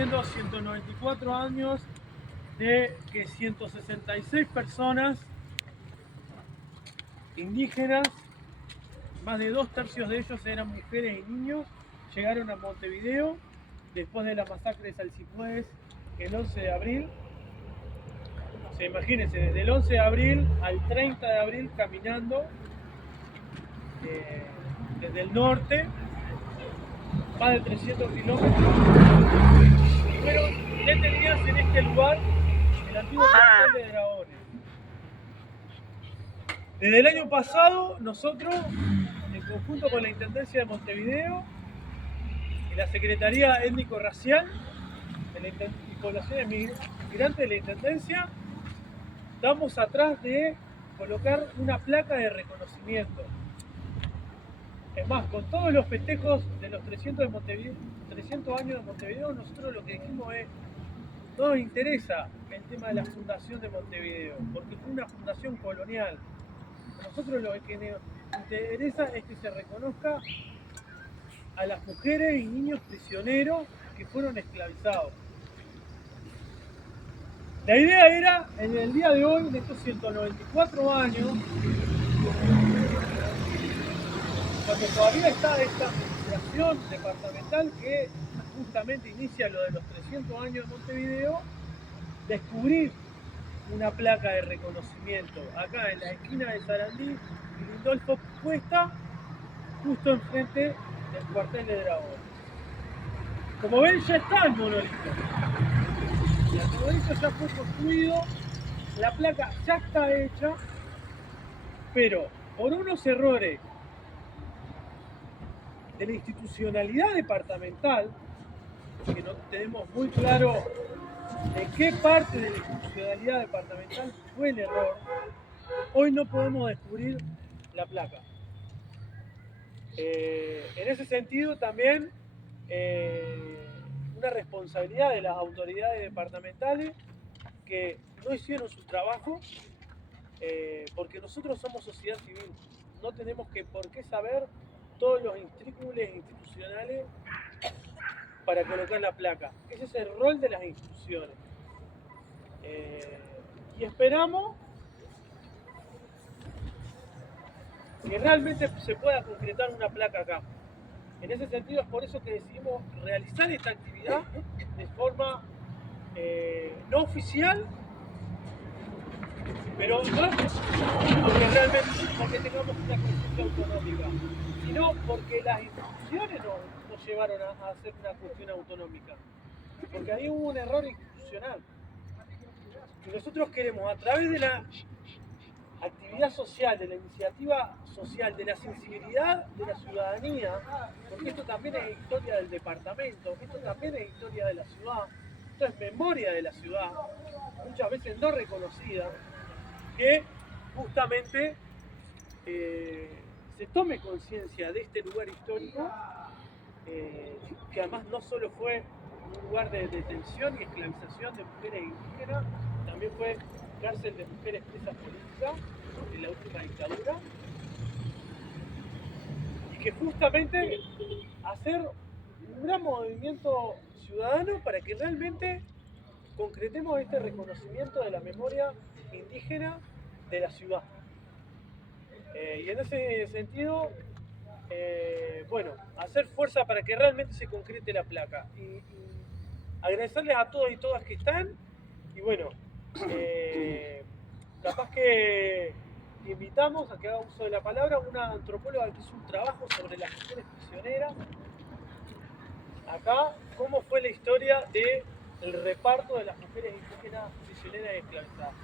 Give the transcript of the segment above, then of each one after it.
cumpliendo 194 años de que 166 personas indígenas, más de 2/3 de ellos eran mujeres y niños, llegaron a Montevideo después de la masacre de Salsipuedes el 11 de abril. O sea, imagínense, desde el 11 de abril al 30 de abril caminando desde el norte, más de 300 kilómetros, y fueron detenidas en este lugar, el antiguo cuartel de Dragones. Desde el año pasado, nosotros, en conjunto con la Intendencia de Montevideo y la Secretaría Étnico-Racial y Poblaciones Migrantes de la Intendencia, estamos atrás de colocar una placa de reconocimiento. Es más, con todos los festejos de los 300 años de Montevideo, nosotros lo que dijimos es: no nos interesa el tema de la fundación de Montevideo, porque fue una fundación colonial. A nosotros lo que nos interesa es que se reconozca a las mujeres y niños prisioneros que fueron esclavizados. La idea era, en el día de hoy, de estos 194 años, cuando todavía está esta administración departamental que justamente inicia lo de los 300 años de Montevideo, descubrir una placa de reconocimiento acá en la esquina de Sarandí y Lindolfo Cuesta, justo enfrente del cuartel de Dragones. Como ven, ya está el monolito. El monolito ya fue construido, la placa ya está hecha, pero por unos errores de la institucionalidad departamental, que no tenemos muy claro de qué parte de la institucionalidad departamental fue el error, hoy no podemos descubrir la placa. En ese sentido también una responsabilidad de las autoridades departamentales que no hicieron su trabajo, porque nosotros somos sociedad civil, no tenemos por qué saber todos los intrículos institucionales para colocar la placa. Ese es el rol de las instituciones. Y esperamos que realmente se pueda concretar una placa acá. En ese sentido, es por eso que decidimos realizar esta actividad de forma no oficial, pero no porque tengamos una conciencia autonómica, sino porque las instituciones nos llevaron a hacer una cuestión autonómica. Porque ahí hubo un error institucional. Y nosotros queremos, a través de la actividad social, de la iniciativa social, de la sensibilidad de la ciudadanía, porque esto también es historia del departamento, esto también es historia de la ciudad, esto es memoria de la ciudad, muchas veces no reconocida, que justamente se tome conciencia de este lugar histórico, que además no solo fue un lugar de detención y esclavización de mujeres indígenas, también fue cárcel de mujeres presas políticas en la última dictadura, y que justamente hacer un gran movimiento ciudadano para que realmente concretemos este reconocimiento de la memoria indígena de la ciudad. Y en ese sentido, bueno, hacer fuerza para que realmente se concrete la placa. Y agradecerles a todos y todas que están, y bueno, capaz que invitamos a que haga uso de la palabra una antropóloga que hizo un trabajo sobre las mujeres prisioneras. Acá, cómo fue la historia del reparto de las mujeres indígenas prisioneras y esclavizadas.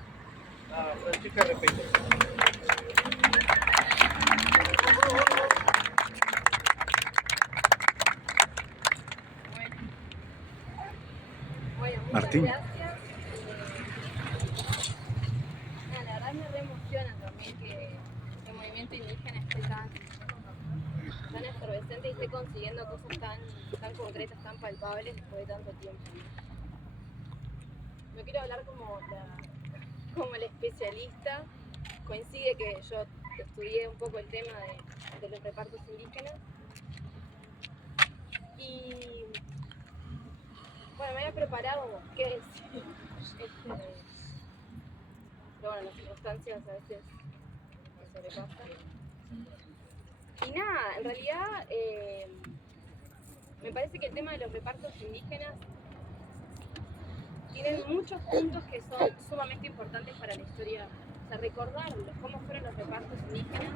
Francesca Repeto. Bueno, Martín. gracias. La verdad me re emociona también que el movimiento indígena esté tan efervescente y esté consiguiendo cosas tan concretas, tan palpables después de tanto tiempo. No quiero hablar como el especialista. Coincide que yo estudié un poco el tema de los repartos indígenas y Bueno, me había preparado qué decir. Pero bueno, las circunstancias a veces me sobrepasan. Y nada, en realidad me parece que el tema de los repartos indígenas tiene muchos puntos que son sumamente importantes para la historia. O sea, recordarlos, cómo fueron los repartos indígenas,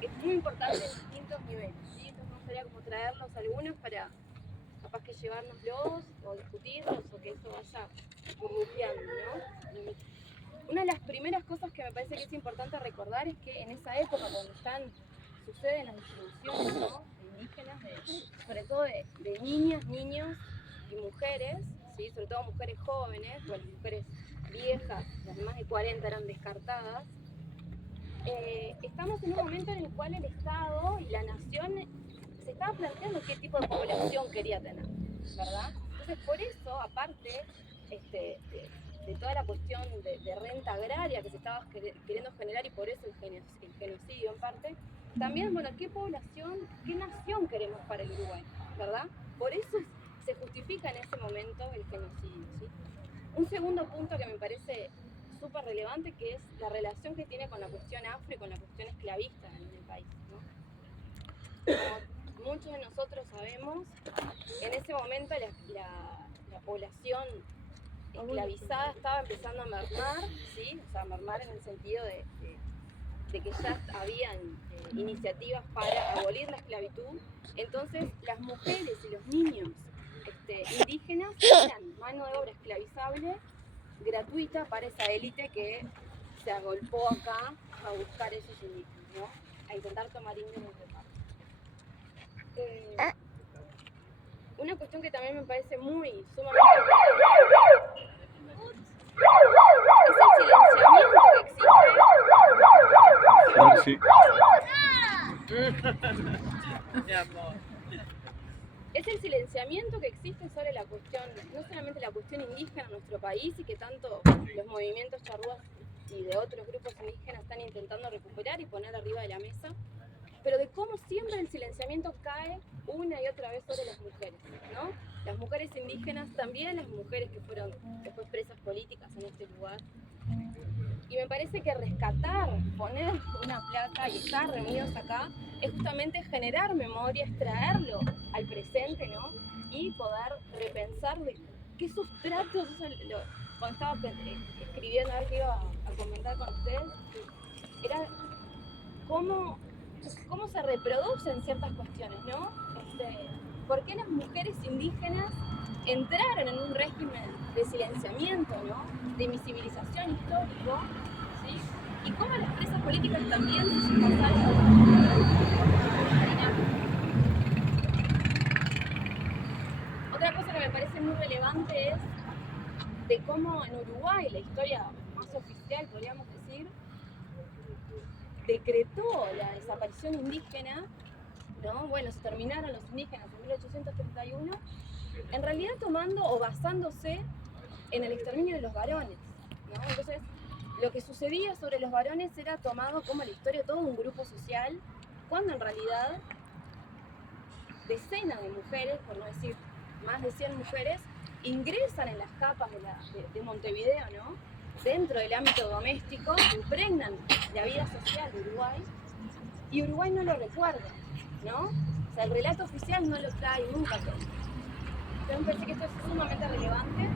es muy importante en distintos niveles, ¿sí? Entonces me gustaría como traerlos algunos para capaz que llevárnoslos o discutirlos o que eso vaya burbujeando, ¿no? Y una de las primeras cosas que me parece que es importante recordar es que en esa época, cuando suceden las distribuciones, ¿no?, indígenas, sobre todo de niñas, niños y mujeres, ¿sí?, sobre todo mujeres jóvenes, bueno, mujeres viejas, las de más de 40 eran descartadas. Estamos en un momento en el cual el Estado y la nación se estaba planteando qué tipo de población quería tener, ¿verdad? Entonces, por eso, aparte de toda la cuestión de renta agraria que se estaba queriendo generar, y por eso el genocidio en parte, también, bueno, qué población, qué nación queremos para el Uruguay, ¿verdad? Por eso se justifica en ese momento el genocidio, ¿sí? Un segundo punto que me parece súper relevante, que es la relación que tiene con la cuestión afro y con la cuestión esclavista en el país, ¿no? Como muchos de nosotros sabemos, en ese momento la población esclavizada estaba empezando a mermar, ¿sí? O sea, mermar en el sentido de que ya habían iniciativas para abolir la esclavitud. Entonces, las mujeres y los niños indígenas eran mano de obra esclavizable gratuita para esa élite que se agolpó acá a buscar esos indígenas, ¿no? A intentar tomar indios en reparto. Una cuestión que también me parece muy sumamente importante es el silenciamiento que existe. Es el silenciamiento que existe sobre la cuestión, no solamente la cuestión indígena en nuestro país, y que tanto los movimientos charrúas y de otros grupos indígenas están intentando recuperar y poner arriba de la mesa, pero de cómo siempre el silenciamiento cae una y otra vez sobre las mujeres, ¿no? Las mujeres indígenas, también las mujeres que fueron después presas políticas en este lugar. Y me parece que rescatar, poner una placa y estar reunidos acá es justamente generar memoria, extraerlo al presente, ¿no? Y poder repensar de qué sustratos, cuando estaba escribiendo, a ver qué iba a comentar con ustedes, era cómo se reproducen ciertas cuestiones, ¿no? ¿Por qué las mujeres indígenas entraron en un régimen de silenciamiento, ¿no?, de invisibilización histórico, ¿sí? Y cómo las presas políticas también se pasaron. Otra cosa que me parece muy relevante es de cómo en Uruguay, la historia más oficial, podríamos decir, decretó la desaparición indígena, ¿no? Bueno, se terminaron los indígenas en 1831, en realidad tomando o basándose en el exterminio de los varones, ¿no? Entonces, lo que sucedía sobre los varones era tomado como la historia de todo un grupo social, cuando en realidad decenas de mujeres, por no decir más de 100 mujeres, ingresan en las capas de Montevideo, ¿no?, dentro del ámbito doméstico, impregnan la vida social de Uruguay, y Uruguay no lo recuerda, ¿no? O sea, el relato oficial no lo trae nunca todo. Entonces me parece que esto es sumamente relevante.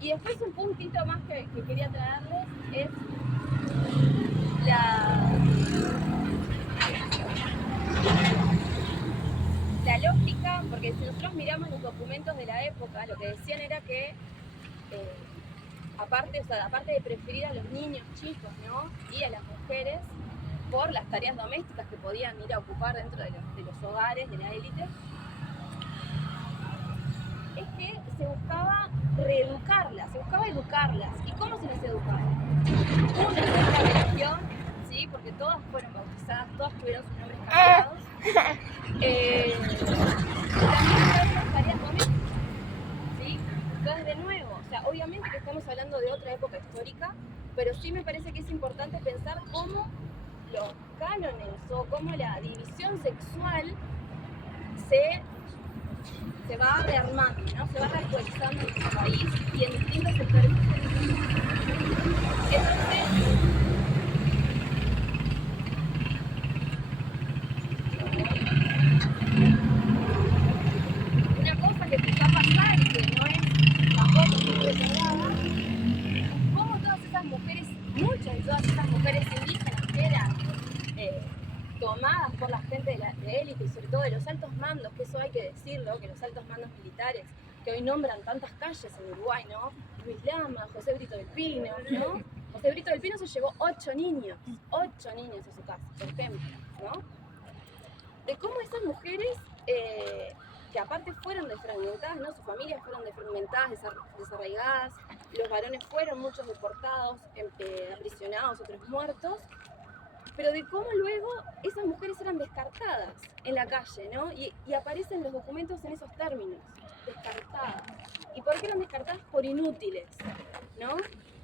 Y después un puntito más que quería traerles es la lógica, porque si nosotros miramos los documentos de la época, lo que decían era que aparte de preferir a los niños chicos, ¿no?, y a las mujeres por las tareas domésticas que podían ir a ocupar dentro de los hogares de la élite, es que se buscaba reeducarlas, se buscaba educarlas. ¿Y cómo se les educaba? Una cierta religión, ¿sí?, porque todas fueron bautizadas, todas tuvieron sus nombres cambiados. También las tareas domésticas, ¿sí? Entonces, de nuevo, o sea, obviamente que estamos hablando de otra época histórica, pero sí me parece que es importante pensar cómo cánones o cómo la división sexual se va rearmando, ¿no? Se va reactualizando en nuestro país y en distintos sectores. Entonces, una cosa que empezó a pasar y que no es tampoco muy recordada, cómo todas esas mujeres, muchas de todas esas mujeres indígenas que eran tomadas por la gente de élite y sobre todo de los altos mandos, que eso hay que decirlo, que los altos mandos militares que hoy nombran tantas calles en Uruguay, ¿no? Luis Lama, José Brito del Pino, ¿no? José Brito del Pino se llevó 8 niños a su casa, por ejemplo, ¿no? De cómo esas mujeres, que aparte fueron desfragmentadas, ¿no? Sus familias fueron desfragmentadas, desarraigadas, los varones fueron muchos deportados, aprisionados, otros muertos, pero de cómo luego esas mujeres eran descartadas en la calle, ¿no? Y aparecen los documentos en esos términos, descartadas. ¿Y por qué eran descartadas? Por inútiles, ¿no?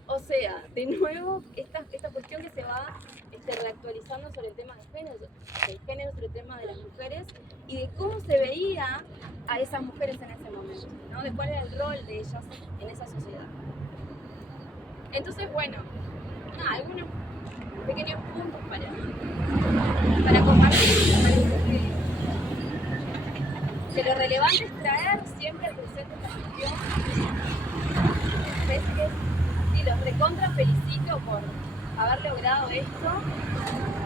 O sea, de nuevo, esta cuestión que se va reactualizando sobre el tema del género, sobre el tema de las mujeres, y de cómo se veía a esas mujeres en ese momento, ¿no? De cuál era el rol de ellas en esa sociedad. Entonces, bueno, algunos pequeños puntos para compartir. Me parece que lo relevante es traer siempre al presente esta cuestión. Y los recontra felicito por haber logrado esto.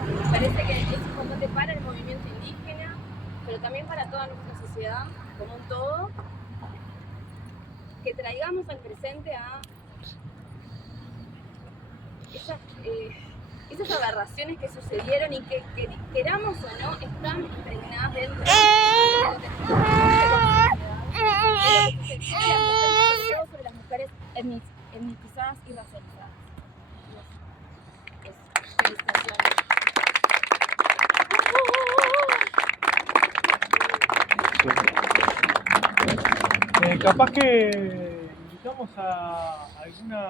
Me parece que es importante para el movimiento indígena, pero también para toda nuestra sociedad como un todo, que traigamos al presente a esas aberraciones que sucedieron y que queramos o no, están impregnadas dentro de lo que sucedió sobre las mujeres etnicizadas y racializadas. Felicitaciones. Capaz que invitamos a alguna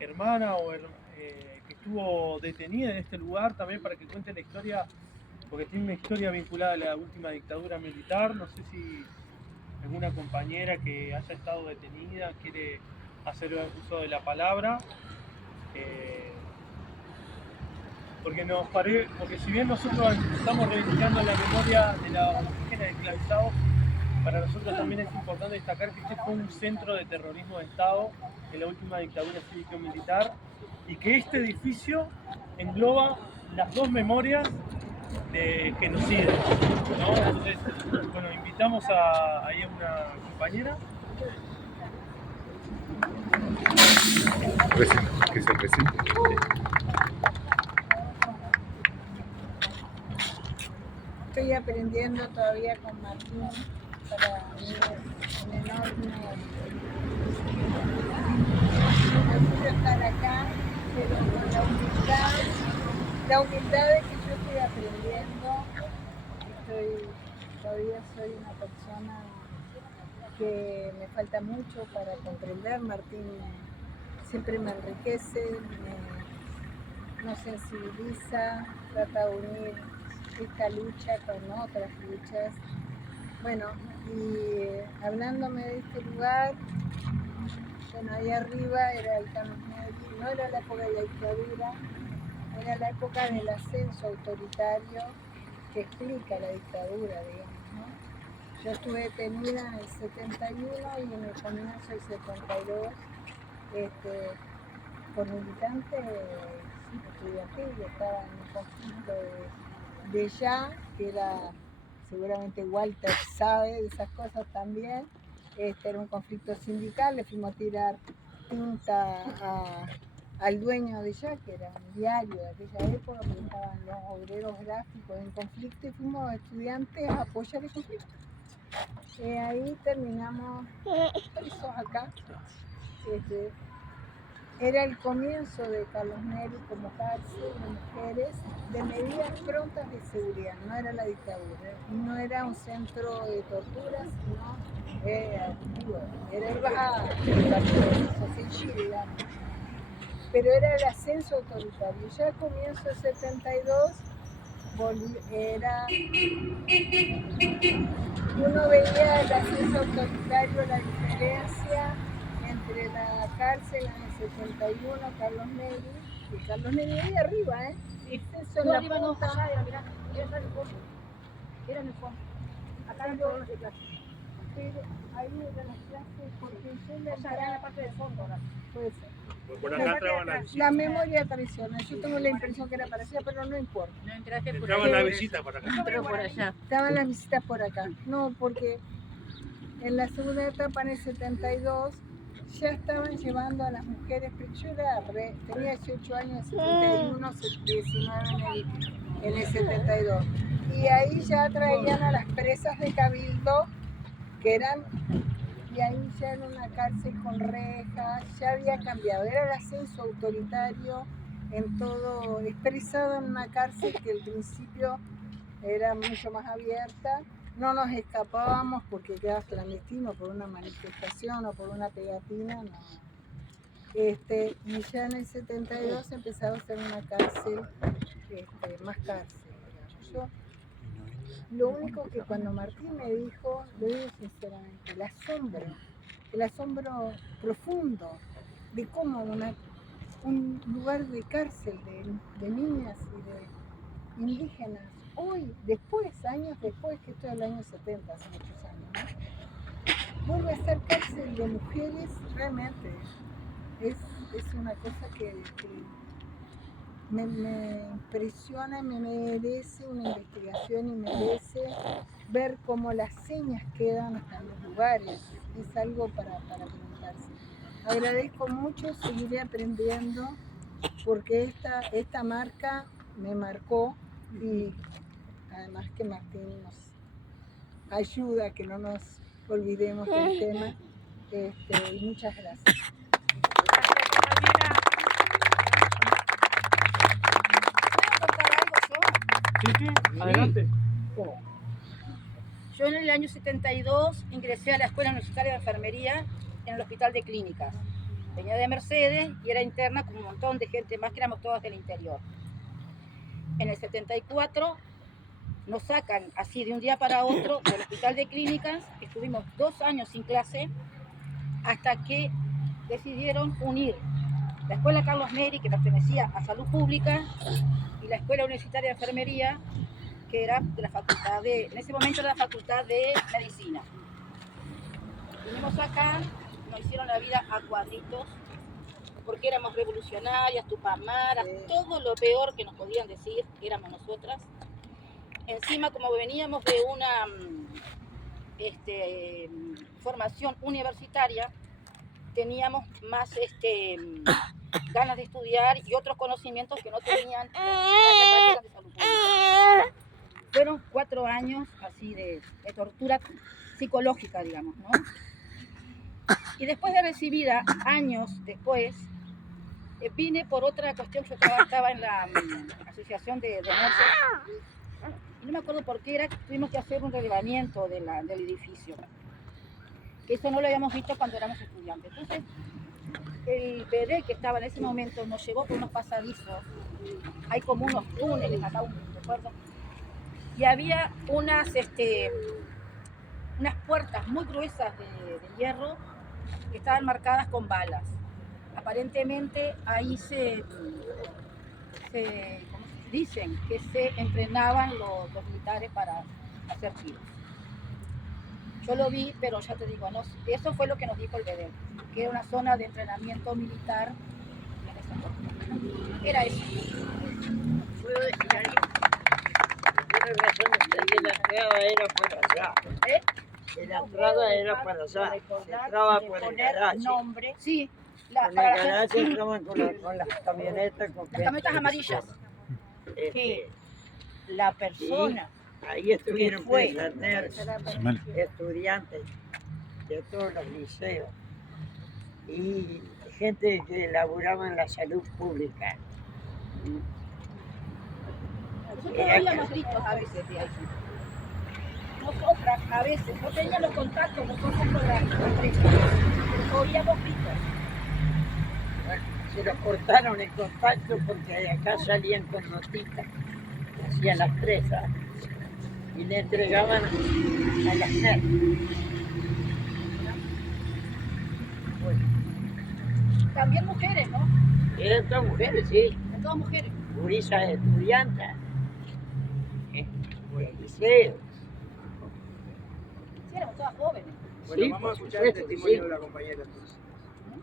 hermana o que estuvo detenida en este lugar también para que cuente la historia, porque tiene una historia vinculada a la última dictadura militar. No sé si alguna compañera que haya estado detenida quiere hacer uso de la palabra, porque si bien nosotros estamos reivindicando la memoria de la indígena esclavizados, para nosotros también es importante destacar que este fue un centro de terrorismo de Estado en la última dictadura cívico-militar y que este edificio engloba las dos memorias de genocidio, ¿no? Entonces, bueno, invitamos ahí a una compañera. Que se presente. Estoy aprendiendo todavía con Martín. Para mí es un enorme orgullo estar acá, pero con la humildad de que yo estoy aprendiendo. Todavía soy una persona que me falta mucho para comprender. Martín siempre me enriquece, nos sensibiliza, trata de unir esta lucha con otras luchas. Bueno, y hablándome de este lugar, bueno, ahí arriba era el Carlos Negri, no era la época de la dictadura, era la época del ascenso autoritario que explica la dictadura, digamos, ¿no? Yo estuve detenida en el 71 y en el comienzo del 72 por militantes estudiantiles, estaba en un conflicto de ya, que era... Seguramente Walter sabe de esas cosas también. Era un conflicto sindical, le fuimos a tirar tinta al dueño de ya, que era un diario de aquella época, porque estaban los obreros gráficos en conflicto y fuimos estudiantes a apoyar el conflicto. Ahí terminamos presos acá. Era el comienzo de Carlos Negri como cárcel de mujeres de medidas prontas de seguridad, no era la dictadura, no era un centro de tortura, sino era el partido, digamos. Pero era el ascenso autoritario. Ya al comienzo del 72 era, uno veía el ascenso autoritario, la diferencia entre la cárcel en el 71, Carlos Neri, y Carlos Neri ahí arriba, Sí. Eso en No, la arriba no, punta. allá era, mirá, era en el fondo. Era en el fondo. Acá eran todos de clase. Pero ahí eran las clases, porque yo la O sea, era en la parte del fondo, ¿verdad? puede ser. Por acá entraban las La visitas. memoria traiciona, yo tengo la impresión que era parecida, pero no importa. No entraste por Entraban las ahí. visitas por acá. Entró por allá. Estaban las visitas por acá. No, porque en la segunda etapa, en el 72, ya estaban llevando a las mujeres, pero yo tenía 18 años en el 71, 19 en el 72. Y ahí ya traían a las presas de Cabildo, que eran, y ahí ya era una cárcel con rejas, ya había cambiado, era el ascenso autoritario en todo, expresado en una cárcel que al principio era mucho más abierta. No nos escapábamos porque quedaba clandestino por una manifestación o por una pegatina, no. Y ya en el 72 empezaba a ser una cárcel, más cárcel, digamos. Yo, lo único que cuando Martín me dijo, lo digo sinceramente, el asombro profundo de cómo un lugar de cárcel de niñas y de indígenas, hoy, años después, que esto es el año 70, hace muchos años, ¿no? Vuelve a ser cárcel de mujeres, realmente es una cosa que me impresiona, me merece una investigación y merece ver cómo las señas quedan hasta en los lugares. Es algo para preguntarse. Agradezco mucho, seguiré aprendiendo, porque esta marca me marcó, y además que Martín nos ayuda a que no nos olvidemos del tema. Y muchas gracias. ¿Puedo contar algo yo? Sí, adelante. Yo en el año 72 ingresé a la Escuela Universitaria de Enfermería en el Hospital de Clínicas. Venía de Mercedes y era interna con un montón de gente más, que éramos todas del interior. En el 74 nos sacan así de un día para otro del Hospital de Clínicas. Estuvimos 2 años sin clase hasta que decidieron unir la Escuela Carlos Neri, que pertenecía a Salud Pública, y la Escuela Universitaria de Enfermería, que era de la facultad en ese momento era la Facultad de Medicina. Vinimos acá, nos hicieron la vida a cuadritos, porque éramos revolucionarias, tupamaras, todo lo peor que nos podían decir éramos nosotras. Encima, como veníamos de una formación universitaria, teníamos más ganas de estudiar y otros conocimientos que no tenían las de salud pública. Fueron 4 años así de tortura psicológica, digamos, ¿no? Y después de recibida, años después, vine por otra cuestión. Yo trabajaba en la asociación de nurses, y no me acuerdo por qué era que tuvimos que hacer un relevamiento del edificio. Eso no lo habíamos visto cuando éramos estudiantes. Entonces, el PD que estaba en ese momento nos llevó por unos pasadizos. Hay como unos túneles acá, recuerdo. Y había unas puertas muy gruesas de hierro que estaban marcadas con balas. Aparentemente ahí dicen que se entrenaban los militares para hacer tiros. Yo lo vi, pero ya te digo, no, eso fue lo que nos dijo el BD, que era una zona de entrenamiento militar en esa zona. Era eso. ¿Puedo decir algo? Tiene razón, la entrada era para allá. La entrada era para allá. Se entraba por el garaje. Nombre. Sí. Con el garaje entraban con las camionetas. Las camionetas amarillas. Que la persona ahí estuvieron que fue estudiantes de todos los liceos y gente que laburaba en la salud pública. Nosotros oíamos gritos a veces de ahí. Nosotras a veces no teníamos contacto nosotros con la empresa. Oíamos gritos. Bueno, se los cortaron el contacto porque de acá salían con notitas hacían las presas y le entregaban a las NER. Bueno, También mujeres, ¿no? eran todas mujeres, sí, Eran todas mujeres. gurisas estudiantes, por el liceo. Sí, éramos todas jóvenes. Bueno, Sí, vamos por a escuchar el supuesto que testimonio sí. de la compañera entonces.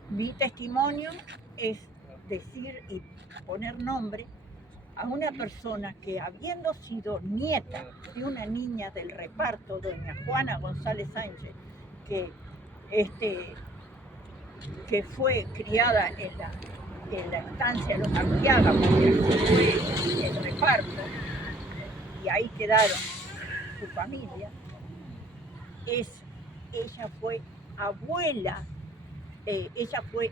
Mi testimonio es decir y poner nombre a una persona que, habiendo sido nieta de una niña del reparto, doña Juana González Sánchez, que fue criada en la estancia de los Arteaga, porque fue el reparto, y ahí quedaron su familia, ella fue abuela, ella fue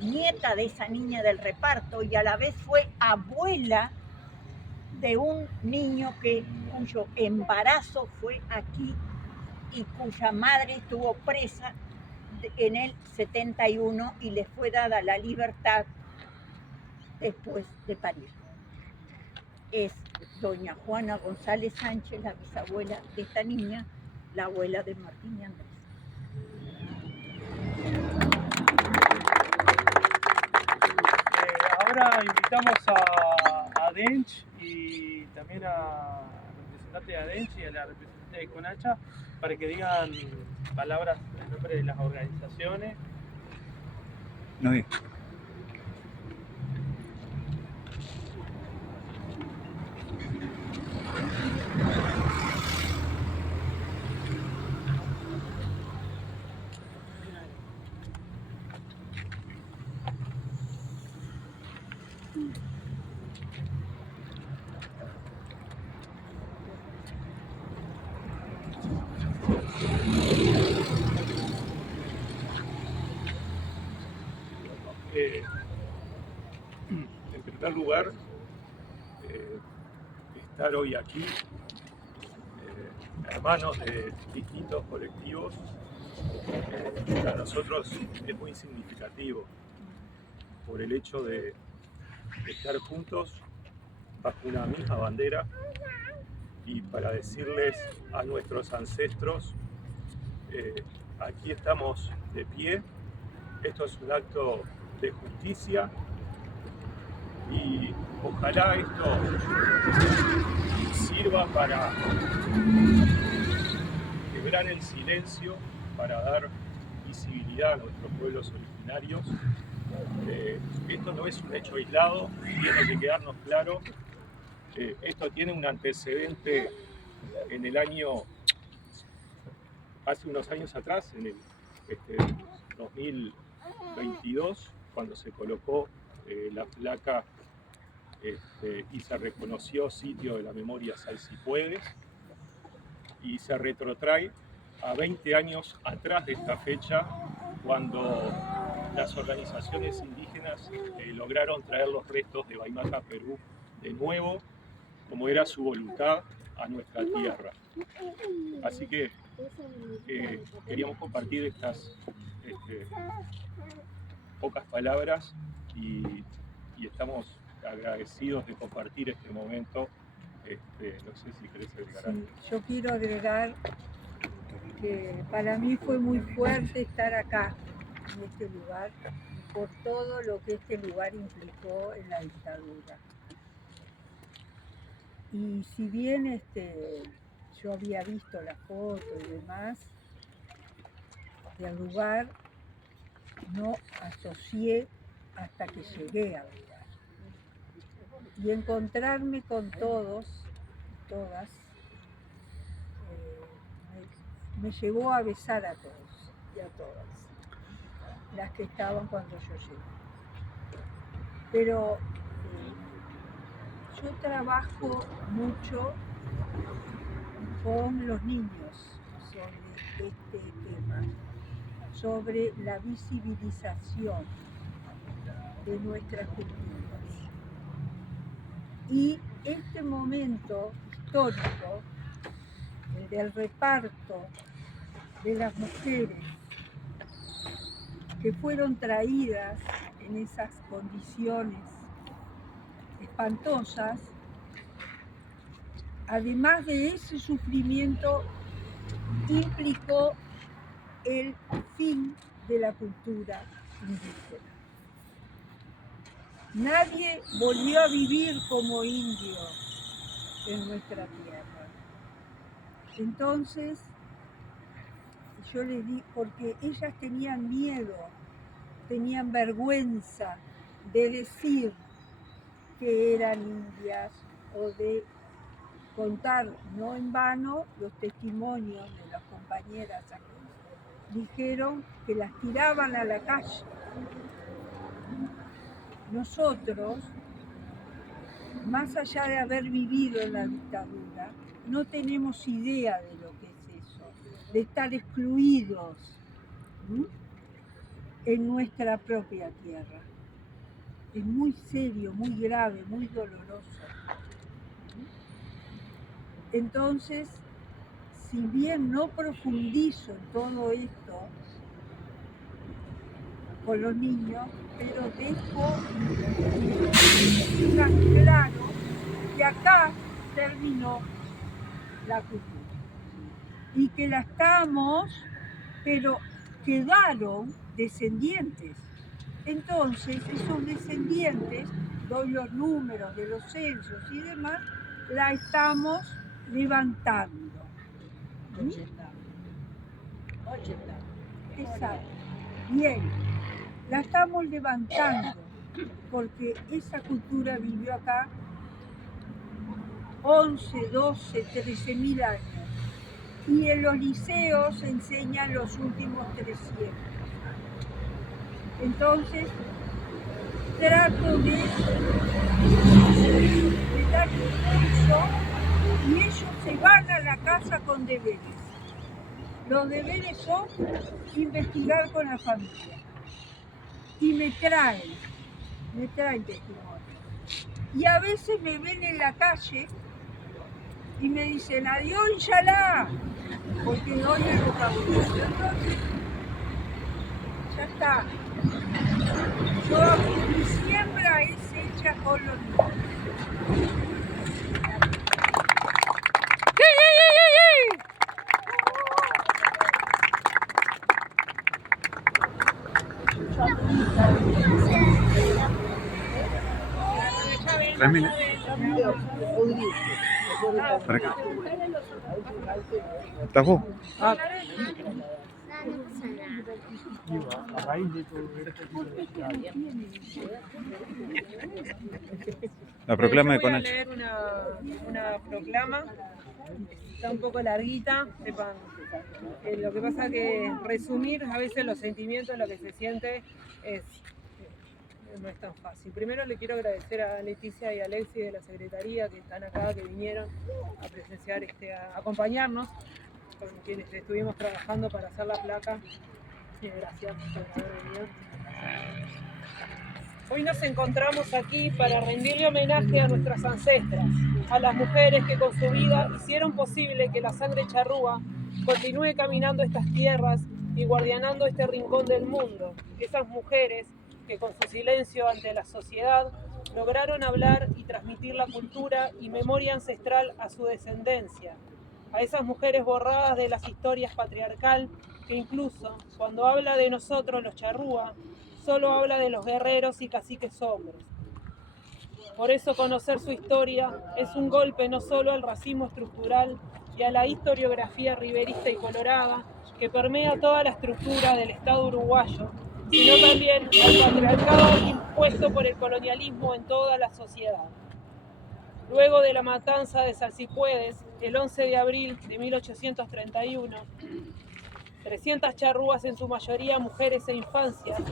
nieta de esa niña del reparto y a la vez fue abuela de un niño cuyo embarazo fue aquí y cuya madre estuvo presa en el 71 y le fue dada la libertad después de parir. Es doña Juana González Sánchez, la bisabuela de esta niña, la abuela de Martín y Andrés. Ahora invitamos a Dench y también a representante de Adench y a la representante de Conacha para que digan palabras en nombre de las organizaciones. No es. En primer lugar, estar hoy aquí, hermanos de distintos colectivos, para nosotros es muy significativo por el hecho de estar juntos bajo una misma bandera y para decirles a nuestros ancestros, aquí estamos de pie, esto es un acto de justicia y ojalá esto sirva para quebrar el silencio, para dar visibilidad a nuestros pueblos originarios. Esto no es un hecho aislado, tiene que quedarnos claro. Esto tiene un antecedente en el año, hace unos años atrás, en el 2022, cuando se colocó la placa y se reconoció sitio de la memoria Salsipuedes, y se retrotrae a 20 años atrás de esta fecha, cuando las organizaciones indígenas lograron traer los restos de Baimaka, Perú, de nuevo, como era su voluntad, a nuestra tierra. Así que queríamos compartir estas pocas palabras y estamos agradecidos de compartir este momento. No sé si querés agregar algo. Sí, yo quiero agregar que para mí fue muy fuerte estar acá, en este lugar, por todo lo que este lugar implicó en la dictadura. Y si bien yo había visto la foto y demás del lugar, no asocié hasta que llegué al lugar. Y encontrarme con todos, todas, me llevó a besar a todos y a todas las que estaban cuando yo llegué. Pero yo trabajo mucho con los niños sobre este tema, sobre la visibilización de nuestras culturas. Y este momento histórico, el del reparto de las mujeres que fueron traídas en esas condiciones espantosas, además de ese sufrimiento, implicó el fin de la cultura indígena. Nadie volvió a vivir como indio en nuestra tierra. Entonces, yo les di, porque ellas tenían miedo, tenían vergüenza de decir que eran indias o de contar, no en vano, los testimonios de las compañeras aquí. Dijeron que las tiraban a la calle. Nosotros, más allá de haber vivido en la dictadura, no tenemos idea de lo que es eso, de estar excluidos en nuestra propia tierra. Es muy serio, muy grave, muy doloroso. Entonces, si bien no profundizo en todo esto con los niños, pero dejo claro que acá terminó la cultura y que la estamos, pero quedaron descendientes. Entonces, esos descendientes, doy los números de los censos y demás, la estamos levantando. 80. Exacto. Bien, la estamos levantando porque esa cultura vivió acá 11, 12, 13.000 años y en los liceos se enseñan los últimos 300. Entonces, trato de dar impulso y ellos se van a la casa con deberes. Los deberes son investigar con la familia y me traen testimonio. Y a veces me ven en la calle y me dicen adiós, inshallah, porque doy el vocabulario. Entonces, ya está. Mi siembra es hecha con los niños. Ramírez. Para acá. ¿Estás vos? La proclama de Voy a Conache. leer una proclama, está un poco larguita, sepan. Lo que pasa que resumir a veces los sentimientos, lo que se siente, no es tan fácil. Primero le quiero agradecer a Leticia y a Alexis de la Secretaría que están acá, que vinieron a presenciar, a acompañarnos, con quienes estuvimos trabajando para hacer la placa. Gracias por haber venido. Hoy nos encontramos aquí para rendirle homenaje a nuestras ancestras, a las mujeres que con su vida hicieron posible que la sangre charrúa continúe caminando estas tierras y guardianando este rincón del mundo. Esas mujeres que con su silencio ante la sociedad lograron hablar y transmitir la cultura y memoria ancestral a su descendencia. A esas mujeres borradas de las historias patriarcal que incluso cuando habla de nosotros los charrúa, solo habla de los guerreros y caciques hombres. Por eso conocer su historia es un golpe no solo al racismo estructural y a la historiografía riverista y colorada que permea toda la estructura del Estado uruguayo, sino también al patriarcado impuesto por el colonialismo en toda la sociedad. Luego de la matanza de Salsipuedes, el 11 de abril de 1831, 300 charrúas, en su mayoría mujeres e infancias,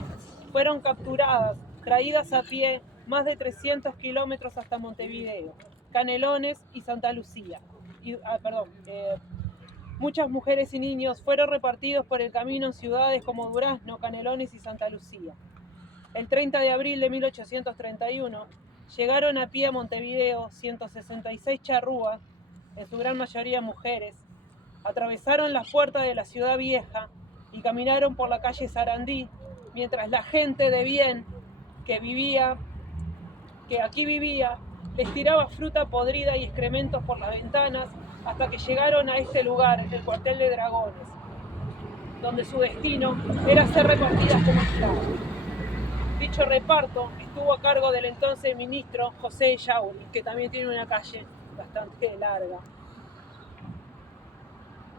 fueron capturadas, traídas a pie más de 300 kilómetros hasta Montevideo, Canelones y Santa Lucía. Muchas mujeres y niños fueron repartidos por el camino en ciudades como Durazno, Canelones y Santa Lucía. El 30 de abril de 1831 llegaron a pie a Montevideo 166 charrúas, en su gran mayoría mujeres, atravesaron las puertas de la ciudad vieja y caminaron por la calle Sarandí, mientras la gente de bien que aquí vivía, les tiraba fruta podrida y excrementos por las ventanas hasta que llegaron a este lugar, el cuartel de dragones, donde su destino era ser repartidas como esclavas. Dicho reparto estuvo a cargo del entonces ministro José Ellauri, que también tiene una calle bastante larga.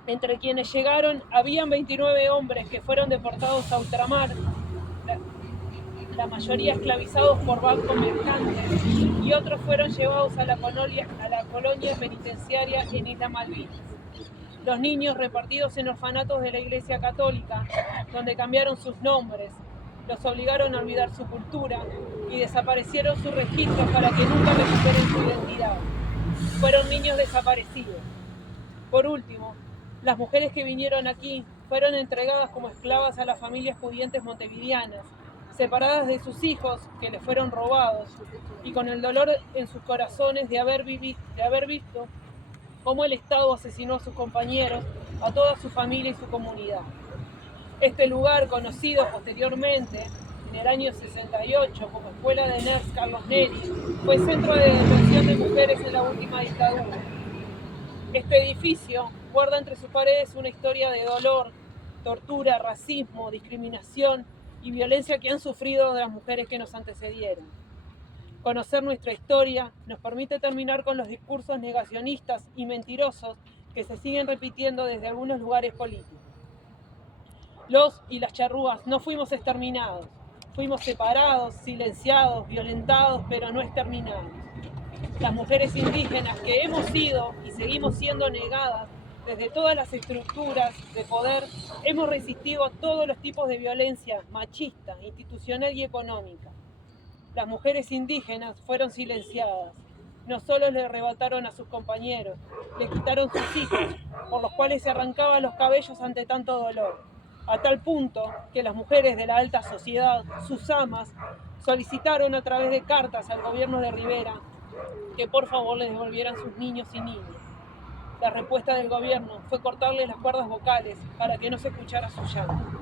Entre quienes llegaron habían 29 hombres que fueron deportados a ultramar, la mayoría esclavizados por bancos mercantes, y otros fueron llevados a la colonia penitenciaria en Isla Malvinas. Los niños repartidos en orfanatos de la Iglesia Católica, donde cambiaron sus nombres, los obligaron a olvidar su cultura y desaparecieron sus registros para que nunca recuperen su identidad. Fueron niños desaparecidos. Por último, las mujeres que vinieron aquí fueron entregadas como esclavas a las familias pudientes montevideanas, separadas de sus hijos que les fueron robados y con el dolor en sus corazones de haber visto cómo el Estado asesinó a sus compañeros, a toda su familia y su comunidad. Este lugar, conocido posteriormente en el año 68 como Escuela de Ners Carlos Neri, fue centro de detención de mujeres en la última dictadura. Este edificio guarda entre sus paredes una historia de dolor, tortura, racismo, discriminación y violencia que han sufrido las mujeres que nos antecedieron. Conocer nuestra historia nos permite terminar con los discursos negacionistas y mentirosos que se siguen repitiendo desde algunos lugares políticos. Los y las charrúas no fuimos exterminados, fuimos separados, silenciados, violentados, pero no exterminados. Las mujeres indígenas que hemos sido y seguimos siendo negadas desde todas las estructuras de poder, hemos resistido a todos los tipos de violencia machista, institucional y económica. Las mujeres indígenas fueron silenciadas. No solo le arrebataron a sus compañeros, le quitaron sus hijos, por los cuales se arrancaban los cabellos ante tanto dolor, a tal punto que las mujeres de la alta sociedad, sus amas, solicitaron a través de cartas al gobierno de Rivera que por favor les devolvieran sus niños y niñas. La respuesta del gobierno fue cortarles las cuerdas vocales para que no se escuchara su llanto.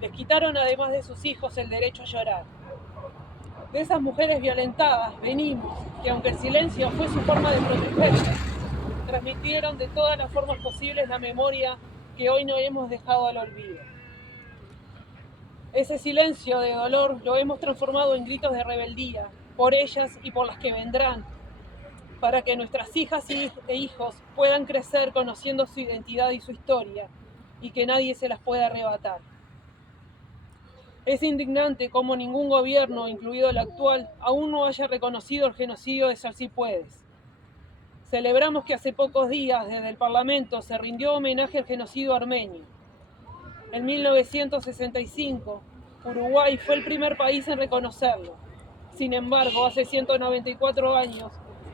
Les quitaron además de sus hijos el derecho a llorar. De esas mujeres violentadas venimos, que aunque el silencio fue su forma de protegerse, transmitieron de todas las formas posibles la memoria que hoy no hemos dejado al olvido. Ese silencio de dolor lo hemos transformado en gritos de rebeldía, por ellas y por las que vendrán, para que nuestras hijas e hijos puedan crecer conociendo su identidad y su historia, y que nadie se las pueda arrebatar. Es indignante cómo ningún gobierno, incluido el actual, aún no haya reconocido el genocidio de Salsipuedes. Celebramos que hace pocos días desde el Parlamento se rindió homenaje al genocidio armenio. En 1965, Uruguay fue el primer país en reconocerlo. Sin embargo, hace 194 años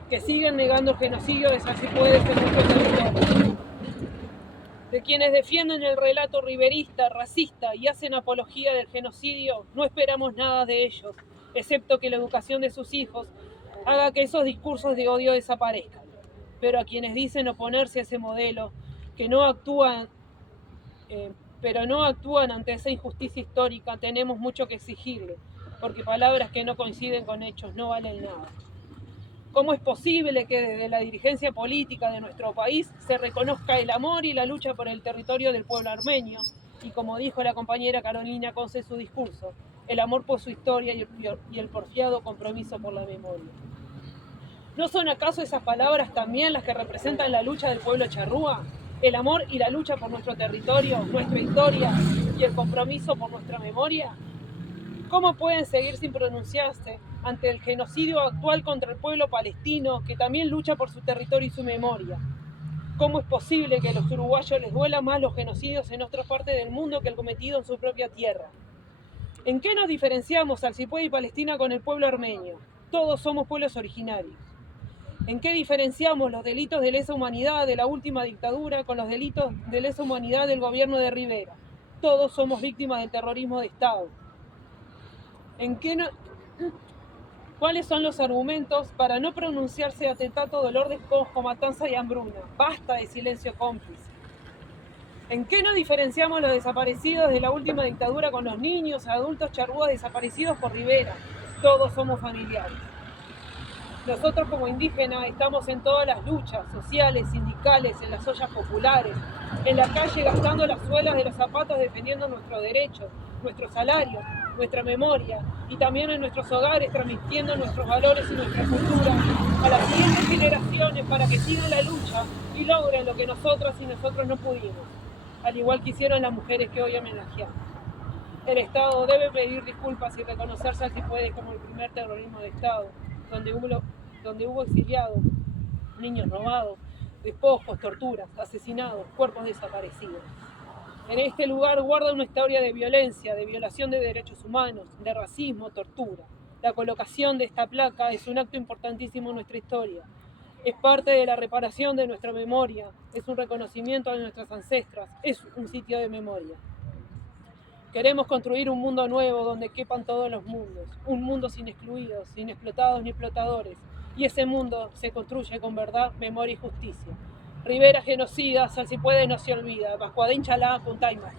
que siguen negando el genocidio de Salsipuedes en nuestro territorio. De quienes defienden el relato riverista, racista y hacen apología del genocidio, no esperamos nada de ellos, excepto que la educación de sus hijos haga que esos discursos de odio desaparezcan. Pero a quienes dicen oponerse a ese modelo, pero no actúan ante esa injusticia histórica, tenemos mucho que exigirle, porque palabras que no coinciden con hechos no valen nada. ¿Cómo es posible que desde la dirigencia política de nuestro país se reconozca el amor y la lucha por el territorio del pueblo armenio? Y como dijo la compañera Carolina Conce en su discurso, el amor por su historia y el porfiado compromiso por la memoria. ¿No son acaso esas palabras también las que representan la lucha del pueblo charrúa? El amor y la lucha por nuestro territorio, nuestra historia y el compromiso por nuestra memoria. ¿Cómo pueden seguir sin pronunciarse ante el genocidio actual contra el pueblo palestino que también lucha por su territorio y su memoria? ¿Cómo es posible que a los uruguayos les duela más los genocidios en otras partes del mundo que el cometido en su propia tierra? ¿En qué nos diferenciamos Salsipuedes y Palestina con el pueblo armenio? Todos somos pueblos originarios. ¿En qué diferenciamos los delitos de lesa humanidad de la última dictadura con los delitos de lesa humanidad del gobierno de Rivera? Todos somos víctimas del terrorismo de Estado. ¿Cuáles son los argumentos para no pronunciarse ante tanto dolor, despojo, matanza y hambruna? Basta de silencio cómplice. ¿En qué nos diferenciamos los desaparecidos de la última dictadura con los niños, adultos charrúas desaparecidos por Rivera? Todos somos familiares. Nosotros como indígenas estamos en todas las luchas sociales, sindicales, en las ollas populares, en la calle gastando las suelas de los zapatos defendiendo nuestros derechos, nuestros salarios, nuestra memoria y también en nuestros hogares transmitiendo nuestros valores y nuestra cultura a las siguientes generaciones para que sigan la lucha y logren lo que nosotras y nosotros no pudimos, al igual que hicieron las mujeres que hoy homenajeamos. El Estado debe pedir disculpas y reconocerse al si puede como el primer terrorismo de Estado, donde hubo exiliados, niños robados, despojos, torturas, asesinados, cuerpos desaparecidos. En este lugar guarda una historia de violencia, de violación de derechos humanos, de racismo, tortura. La colocación de esta placa es un acto importantísimo en nuestra historia. Es parte de la reparación de nuestra memoria, es un reconocimiento a nuestras ancestras, es un sitio de memoria. Queremos construir un mundo nuevo donde quepan todos los mundos, un mundo sin excluidos, sin explotados ni explotadores, y ese mundo se construye con verdad, memoria y justicia. Rivera genocida, Salsipuedes no se olvida, Pascuadén Chalá, Puntaima.